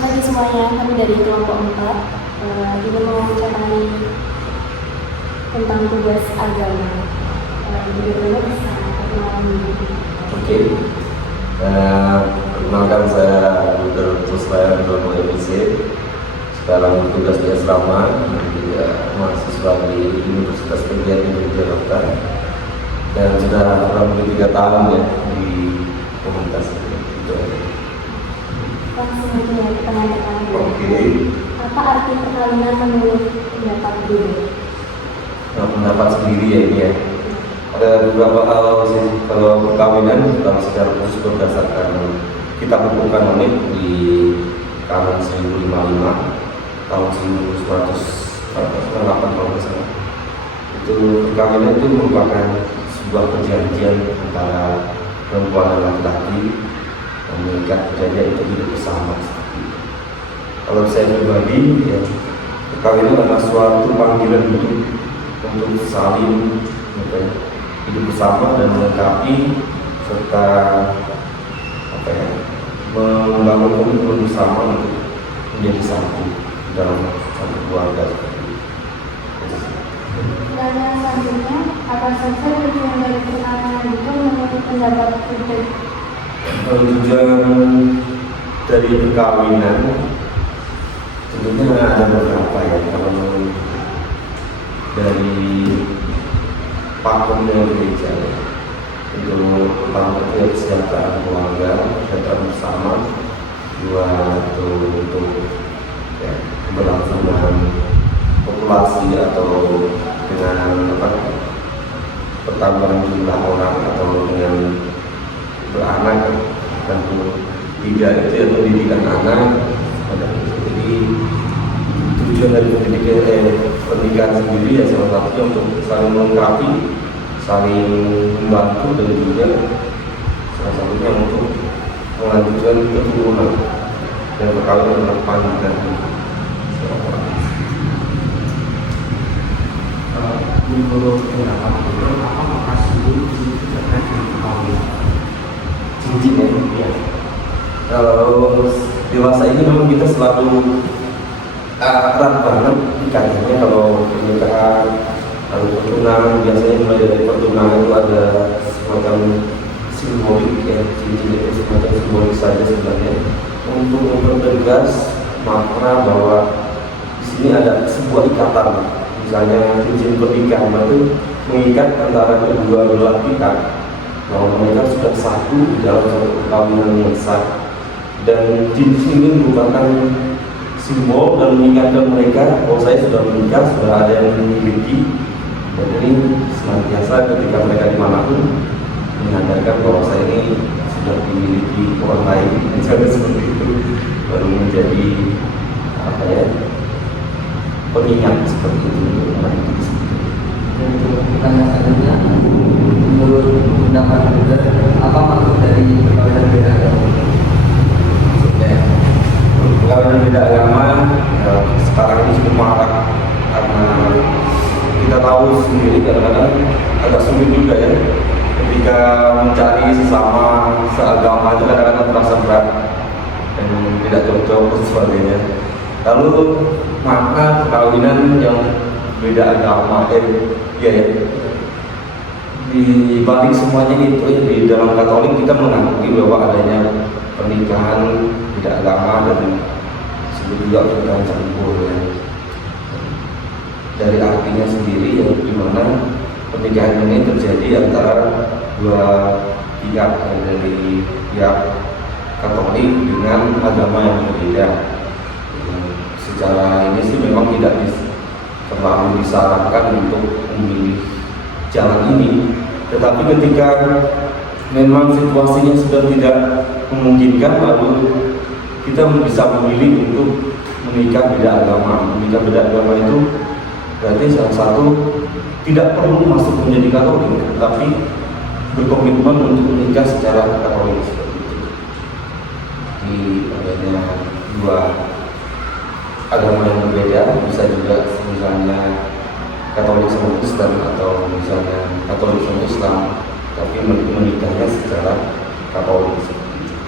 Selamat pagi semuanya, kami dari kelompok 4 ingin mengucapkan tentang tugas agama. Bagaimana bisa perkenalan diri? Oke, perkenalkan saya Dr. Kuslayan Dono MC. Sekarang bertugas di asrama, mahasiswa di Universitas Pendidikan Yogyakarta, dan sudah kurang lebih 3 tahun ya di komunitas itu. Langsung aja ya, pertanyaan pertama. Oke. Apa arti perkawinan menurut pendapat dulu? Nah, pendapat sendiri ya ini ya. Ada beberapa hal sih kalau perkawinan kalau secara khusus berdasarkan kitab hukum kanonik di kanon 1055 tahun 1948 kalau nggak salah. Itu perkawinan itu merupakan sebuah perjanjian antara perempuan dan laki-laki yang mengikat perjanjian untuk hidup bersama. Kalau saya pribadi ya, perkawinan adalah suatu panggilan untuk saling hidup bersama dan melengkapi serta membangun komitmen bersama untuk menjadi satu dalam satu keluarga. Pertanyaan selanjutnya, apa saja tujuan dari perkawinan itu menurut pendapat dulu? Tujuan dari perkawinan tentunya ada beberapa ya. Kalau dari pakemnya gereja itu pertama itu kesejahteraan keluarga, kesejahteraan bersama, dua itu untuk keberlangsungan populasi atau dengan pertambahan jumlah orang atau dengan beranak, dan tiga itu ya pendidikan anak. Jadi tujuan dari pernikahan sendiri ya salah satunya untuk saling melengkapi, saling membantu, dan juga salah satunya untuk melanjutkan keturunan dan perkawinan berkelanjutan. Menurut pendapat beliau, apa makasih terkait dengan perkawinan? Cincin ya. Kalau dewasa ini memang kita selalu erat banget ikatannya. Kalau pernikahan lalu pertunangan, biasanya mulai dari pertunangan itu ada semacam simbolik ya, cincin itu semacam simbolik saja sebenarnya untuk mempertegas makna bahwa di sini ada sebuah ikatan. Misalnya cincin pernikahan itu mengikat antara kedua belah pihak bahwa mereka sudah satu di dalam satu perkawinan yang sah, dan cincin ini merupakan simbol dan mengingatkan mereka bahwa saya sudah menikah, sudah ada yang memiliki, dan ini senantiasa ketika mereka dimanapun menyadarkan bahwa saya ini sudah dimiliki orang lain. Misalnya seperti itu baru menjadi pengingat seperti itu untuk orang itu. Pertanyaan selanjutnya, menurut pendapat Anda, apa maksud dari perkawinan beda agama? Perkawinan beda agama sekarang ini cukup marak karena kita tahu sendiri kadang-kadang agak sulit juga ya ketika mencari sesama seagama itu kadang-kadang terasa berat dan tidak cocok dan sebagainya. Lalu makna perkawinan yang beda agama di balik semuanya itu ya, di dalam Katolik kita mengakui bahwa adanya pernikahan beda agama dan disebut juga pernikahan campur ya. Dari artinya sendiri ya, di mana pernikahan ini terjadi antara dua pihak, dari pihak Katolik dengan agama yang berbeda. Secara ini sih memang tidak terlalu disarankan untuk memilih jalan ini, tetapi ketika memang situasinya sudah tidak memungkinkan, lalu kita bisa memilih untuk menikah beda agama. Menikah beda agama itu berarti salah satu tidak perlu masuk menjadi Katolik, tetapi berkomitmen untuk menikah secara Katolik seperti itu. Di adanya dua agama yang berbeda, bisa juga misalnya Katolik sama Kristen atau misalnya Katolik sama Islam, tapi menikahnya secara Katolik seperti itu.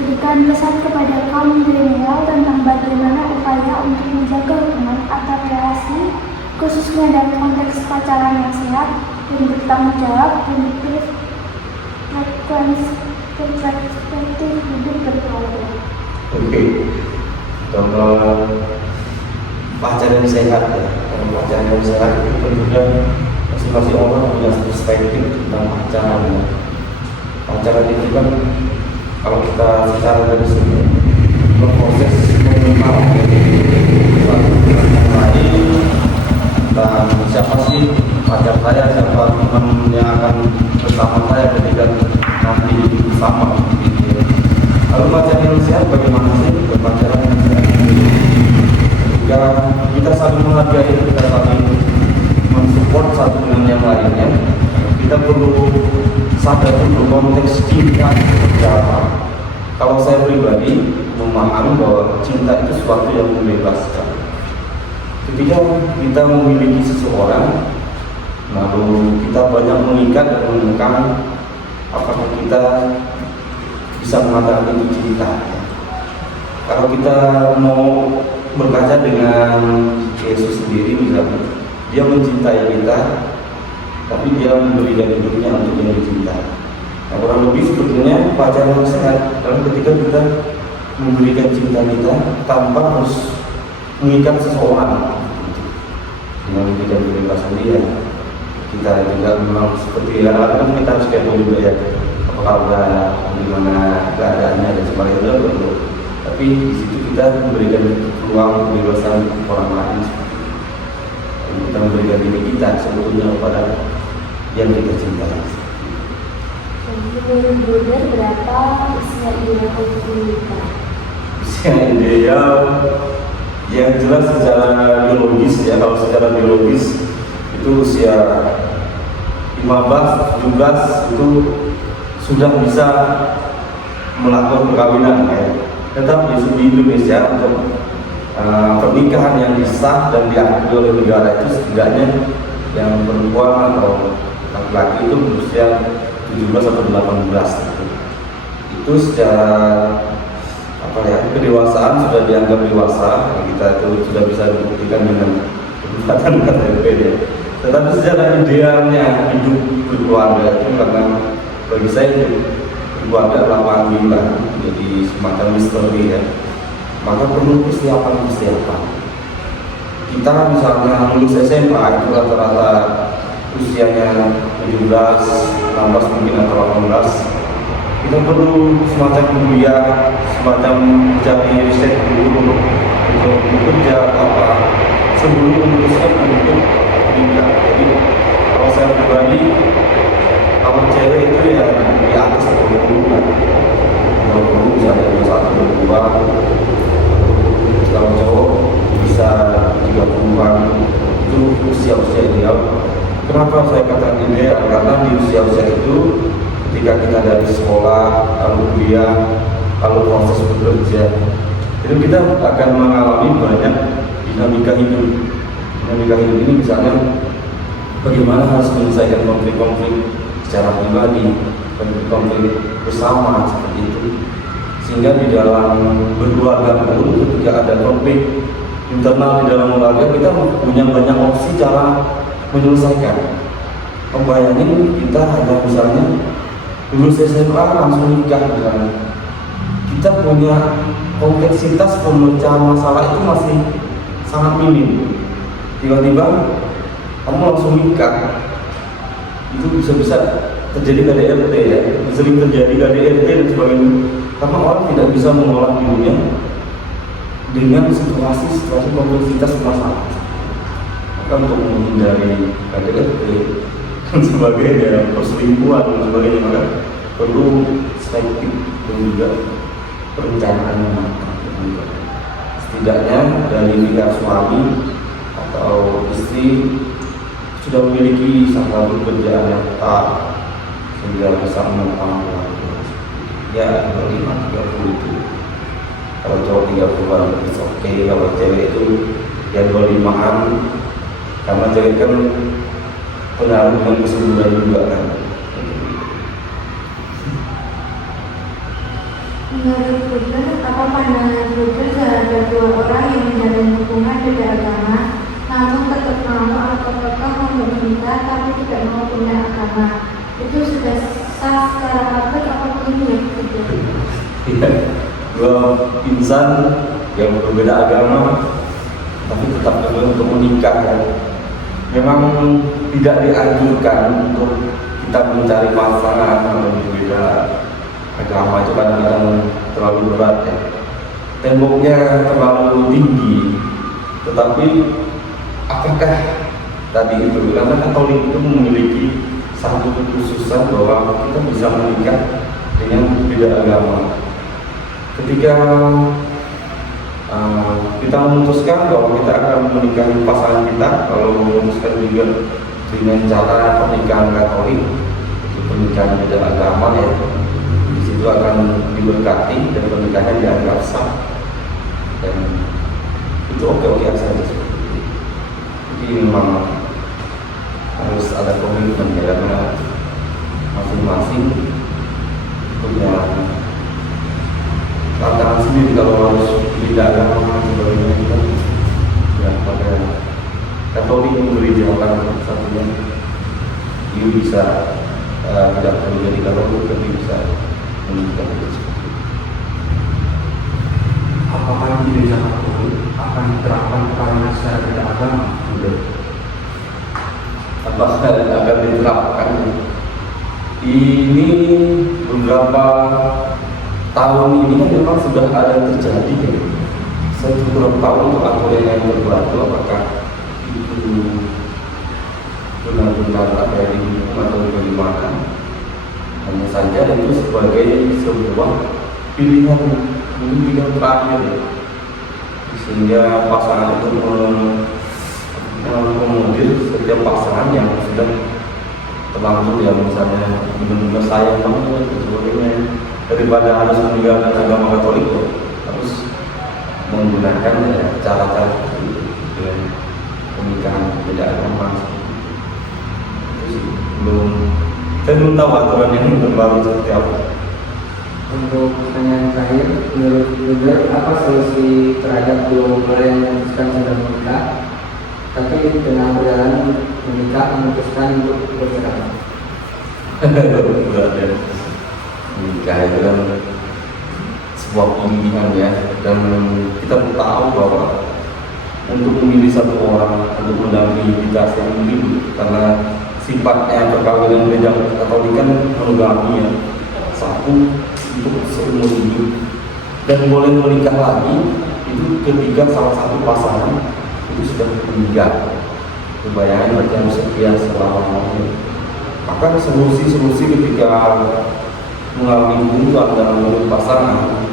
Berikan pesan kepada kaum milenial tentang bagaimana upaya untuk menjaga hubungan antar relasi, khususnya dalam konteks pacaran yang sehat dan bertanggung jawab dan perspektif hidup berkeluarga. Oke, contoh pacaran sehat ya. Kalau pacaran yang sehat itu tentunya masing-masing orang punya perspektif tentang pacaran ya. Pacaran itu kan kalau kita secara dari sini proses mengenal yang lain dan siapa sih pacar saya, siapa teman yang akan bersama saya ketika nanti bersama gitu ya. Lalu pacaran yang sehat bagaimana sih? Pacaran yang sehat ketika kita saling menghargai, kita saling mensupport satu dengan yang lainnya, kita perlu sadar untuk konteks cinta seperti apa. Kalau saya pribadi memahami bahwa cinta itu sesuatu yang membebaskan. Ketika kita memiliki seseorang, lalu kita banyak mengikat dan menekan, apakah kita bisa mengatakan itu cinta? Kalau kita mau berkaca dengan Yesus sendiri misalnya, dia mencintai kita, tapi dia memberikan hidupnya untuk yang dicintai. Nah, kurang lebih sebetulnya pacaran yang sehat dalam ketika kita memberikan cinta kita tanpa harus mengikat seseorang dengan memberikan kebebasan dia. Kita juga memang seperti kan kita harus kepo juga ya, apakah udah gimana keadaannya dan sebagainya betul. Tapi di situ kita memberikan ruang kebebasan orang lain. Kita memberikan diri kita sebetulnya kepada yang kita cintai. Menurut Buder, berapa usia ideal untuk menikah? Usia ideal yang jelas secara biologis ya, kalau secara biologis itu usia 15, 17 itu sudah bisa melakukan perkawinan ya. Tetapi di Indonesia untuk pernikahan yang disah dan diakui oleh negara itu setidaknya yang perempuan atau laki-laki itu berusia 17 atau 18 gitu. Itu secara kedewasaan sudah dianggap dewasa, kita itu sudah bisa dibuktikan dengan perbuatan KTP ya. Tetapi secara idealnya hidup berkeluarga itu karena bagi saya hidup berkeluarga adalah panggilan, jadi semacam misteri ya. Maka perlu persiapan. Kita misalnya lulus SMA itu rata-rata usianya 17, 16 mungkin atau 18. Kita perlu semacam kuliah, semacam cari riset dulu untuk bekerja apa sebelum memutuskan untuk menikah. Jadi kalau saya pribadi, kalau cewek itu ya di atas 20 kan, 20 misalnya 21, 22. Kalau cowok bisa 30-an, itu usia-usia ideal. Kenapa saya katakan ideal? Karena di usia-usia itu ketika kita dari sekolah, lalu kuliah, lalu proses bekerja, itu kita akan mengalami banyak dinamika hidup. Dinamika hidup ini misalnya bagaimana harus menyelesaikan konflik-konflik secara pribadi, konflik bersama seperti itu. Sehingga di dalam berkeluarga pun ketika ada konflik internal di dalam keluarga, kita punya banyak opsi cara menyelesaikan. Bayangin kita hanya misalnya lulus SMA langsung nikah misalnya. Kita punya kompleksitas pemecahan masalah itu masih sangat minim. Tiba-tiba kamu langsung nikah, itu bisa-bisa terjadi KDRT ya, sering terjadi KDRT dan sebagainya. Karena orang tidak bisa mengolah dirinya dengan situasi kompleksitas masalah. Maka untuk menghindari KDRT dan sebagainya, perselingkuhan dan sebagainya, maka perlu selektif dan juga perencanaan yang matang. Setidaknya dari pihak suami atau istri sudah memiliki satu pekerjaan yang tetap sehingga bisa menopang keluarga. Ya 25-30 itu. Kalau cowok 30-an itu oke, kalau cewek itu ya 25-an, karena cewek kan pengaruh dengan kesuburan juga kan. Menurut Butler, apa pandangan Butler terhadap dua orang yang menjalin hubungan beda agama, namun tetap mau atau tetap mau menikah tapi tidak mau pindah agama? Itu sudah sah secara praktek apa menurut Butler? Iya, dua insan yang berbeda agama tapi tetap ingin untuk menikah kan. Memang tidak dianjurkan untuk kita mencari pasangan yang berbeda agama, itu kadang-kadang terlalu berat ya. Temboknya terlalu tinggi. Tetapi apakah tadi itu, karena Katolik itu memiliki satu kekhususan bahwa kita bisa menikah dengan beda agama. Ketika kita memutuskan bahwa kita akan menikahi pasangan kita, kalau memutuskan juga dengan cara pernikahan Katolik, itu pernikahan beda agama ya, di situ akan diberkati dan pernikahannya dianggap sah, dan itu oke-oke saja. Jadi memang harus ada komitmen ya, karena masing-masing punya tantangan sendiri kalau harus beda agama sebagainya. Kita ya pada Katolik memberi jawaban satunya, dia bisa tidak perlu jadi Katolik tapi bisa menikah. Apakah di gereja Katolik akan diterapkan karena secara beda agama? Apakah akan diterapkan? Ini beberapa tahun ini kan memang sudah ada terjadi ya. Saya kurang tahu untuk aturan yang terbaru apakah itu benar-benar ada di hukum atau bagaimana. Hanya saja itu sebagai sebuah pilihan, mungkin pilihan terakhir ya. Sehingga pasangan itu mengakomodir setiap pasangan yang sudah terlanjur ya, misalnya benar-benar sayang banget dan sebagainya, daripada harus meninggalkan agama Katolik ya, harus menggunakan ya, cara-cara itu dengan pernikahan beda agama. Itu sih saya belum tahu aturan yang terbaru seperti apa. Untuk pertanyaan terakhir, menurut Butler, apa solusi terhadap dua mempelai yang memutuskan sudah menikah tapi dengan perjalanan menikah memutuskan untuk bercerai? Berat ya, menikah itu kan sebuah pilihan ya, dan kita tahu bahwa untuk memilih satu orang untuk mendampingi kita seumur hidup, karena sifatnya perkawinan gereja Katolik kan monogami ya, satu untuk seumur hidup, dan boleh menikah lagi itu ketika salah satu pasangan itu sudah meninggal. Kebayangkan berarti harus setia selama-lamanya. Maka solusi ketika mengalami hubungan dalam memilih pasangan,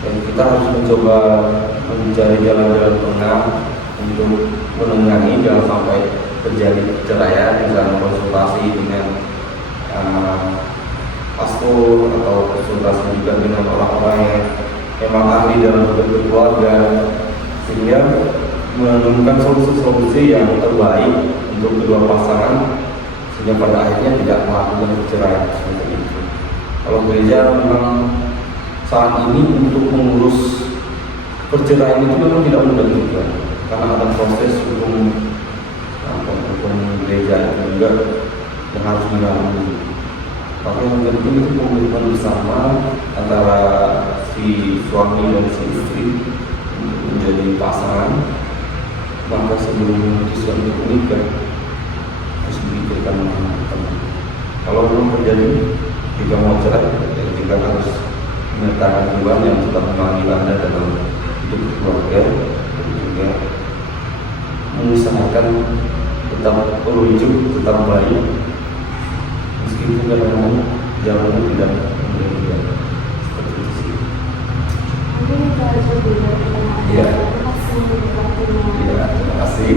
dan kita harus mencoba mencari jalan-jalan tengah untuk menengahi jangan sampai terjadi perceraian, misalnya konsultasi dengan pastor atau konsultasi juga dengan orang-orang yang memang ahli dalam berkeluarga, sehingga menemukan solusi-solusi yang terbaik untuk kedua pasangan, sehingga pada akhirnya tidak melakukan perceraian seperti itu. Kalau gereja memang saat ini untuk mengurus perceraian itu memang tidak mudah juga, karena ada proses hukum gereja juga yang harus dilalui. Maka yang penting itu komitmen bersama antara si suami dan si istri untuk menjadi pasangan. Maka sebelum memutuskan untuk menikah harus dipikirkan matang-matang. Kalau belum terjadi, jika mau cerai, ya kita harus menyertakan Tuhan yang tetap memanggil Anda dalam hidup keluarga, dan juga mengusahakan tetap merujuk, tetap baik, meskipun kadang-kadang jalannya tidak mudah. Seperti itu sih. Mungkin itu aja dulu. Iya. Terima kasih. Ya, terima kasih.